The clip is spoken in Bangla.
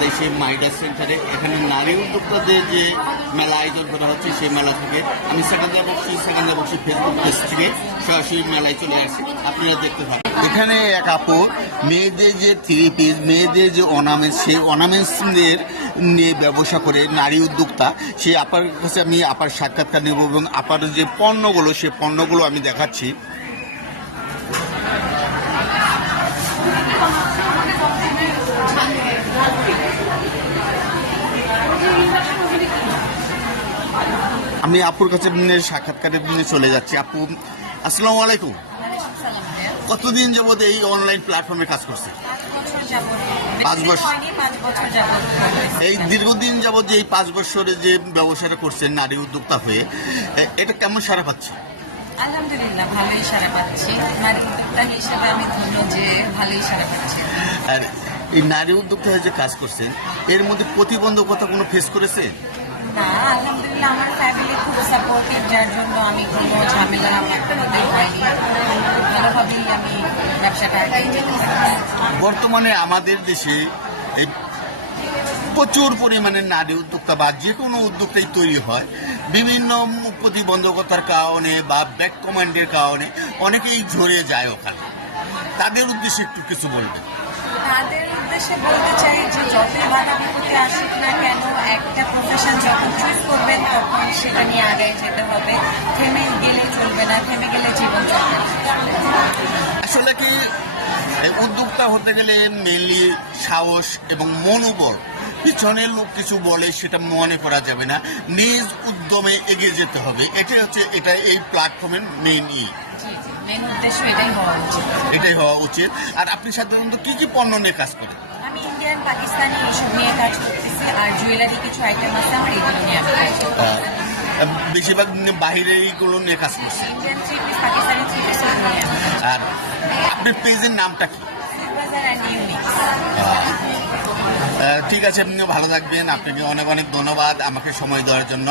বাংলাদেশে মাইডাস সেন্টারে। এখানে নারী উদ্যোক্তাদের যে মেলা আয়োজন করা হচ্ছে, সেই মেলা থেকে আমি সেকান্দা বক্সি সেকান্দা বক্সি ফেসবুক পেজ থেকে সরাসরি মেলায় চলে আসি। আপনারা দেখতে পাবেন এখানে এক আপু, মেয়েদের যে থ্রি পিস মেয়েদের যে অর্নামেন্টস সেই অর্নামেন্টসদের নিয়ে ব্যবসা করে নারী উদ্যোক্তা, সেই আপার কাছে আমি আপার সাক্ষাৎকার নেব এবং আপার যে পণ্যগুলো, সেই পণ্যগুলো আমি দেখাচ্ছি। আমি আপুর কাছে নিয়ে সাক্ষাৎকারের নিয়ে চলে যাচ্ছি। আপু আসসালামু আলাইকুম। কতদিন যাবত এই অনলাইন প্ল্যাটফর্মে কাজ করছে পাঁচ বছর। এই দীর্ঘদিন যাবত যে এই পাঁচ বছরে যে ব্যবসাটা করছেন নারী উদ্যোক্তা হয়ে এটা কেমন সারা পাচ্ছে? আলহামদুলিল্লাহ ভালোই সারা পাচ্ছি। নারী উদ্যোক্তা হিসেবে আমি ধন্য যে ভালোই সারা পাচ্ছি। আর এই নারী উদ্যোক্তা হয়ে যে কাজ করছেন এর মধ্যে প্রতিবন্ধকতা কোনো ফেস করেছে? না, আলহামদুলিল্লাহ আমার ফ্যামিলি খুব সাপোর্টিভ যার জন্য আমি কোনো ঝামেলা বর্তমানে আমাদের দেশে এই প্রচুর পরিমাণে নারী উদ্যোক্তা বা যে কোনো উদ্যোক্তাই তৈরি হয়। বিভিন্ন প্রতিবন্ধকতার কারণে বা ব্যাক কমান্ডের কারণে অনেকেই ঝরে যায় ওখানে। তাদের উদ্দেশ্যে একটু কিছু বলবেন। তাদের উদ্দেশ্যে বলতে চাই যে যতই বাধা বিপত্তি আসুক না কেন, একটা প্রফেশন যখন চুজ করবেন, তখন সেটা নিয়ে আগে যেতে হবে। থেমে গেলে চলবে না, থেমে গেলে জীবন চলবে আসলে কি উদ্যোক্তা হতে গেলে মেনলি সাহস এবং মনোবল পিছনের লোক কিছু বলে সেটা মনে করা যাবে না। নিজ উদ্যমে এগিয়ে যেতে হবে। এটাই হচ্ছে এটা এই প্ল্যাটফর্মের মেইন ই। এটাই হওয়া উচিত। আর আপনি সাধারণত কি কি পণ্য নিয়ে কাজ করেন? আমি ইন্ডিয়ান পাকিস্তানি এইসব নিয়ে কাজ করতেছি। আর জুয়েলারি কিছু আইটেম আছে আমার এগুলো নিয়ে কাজ বেশিরভাগ নিয়ে আর আপনার পেজের নামটা কি? ঠিক আছে আপনিও ভালো থাকবেন। আপনাকে অনেক অনেক ধন্যবাদ আমাকে সময় দেওয়ার জন্য।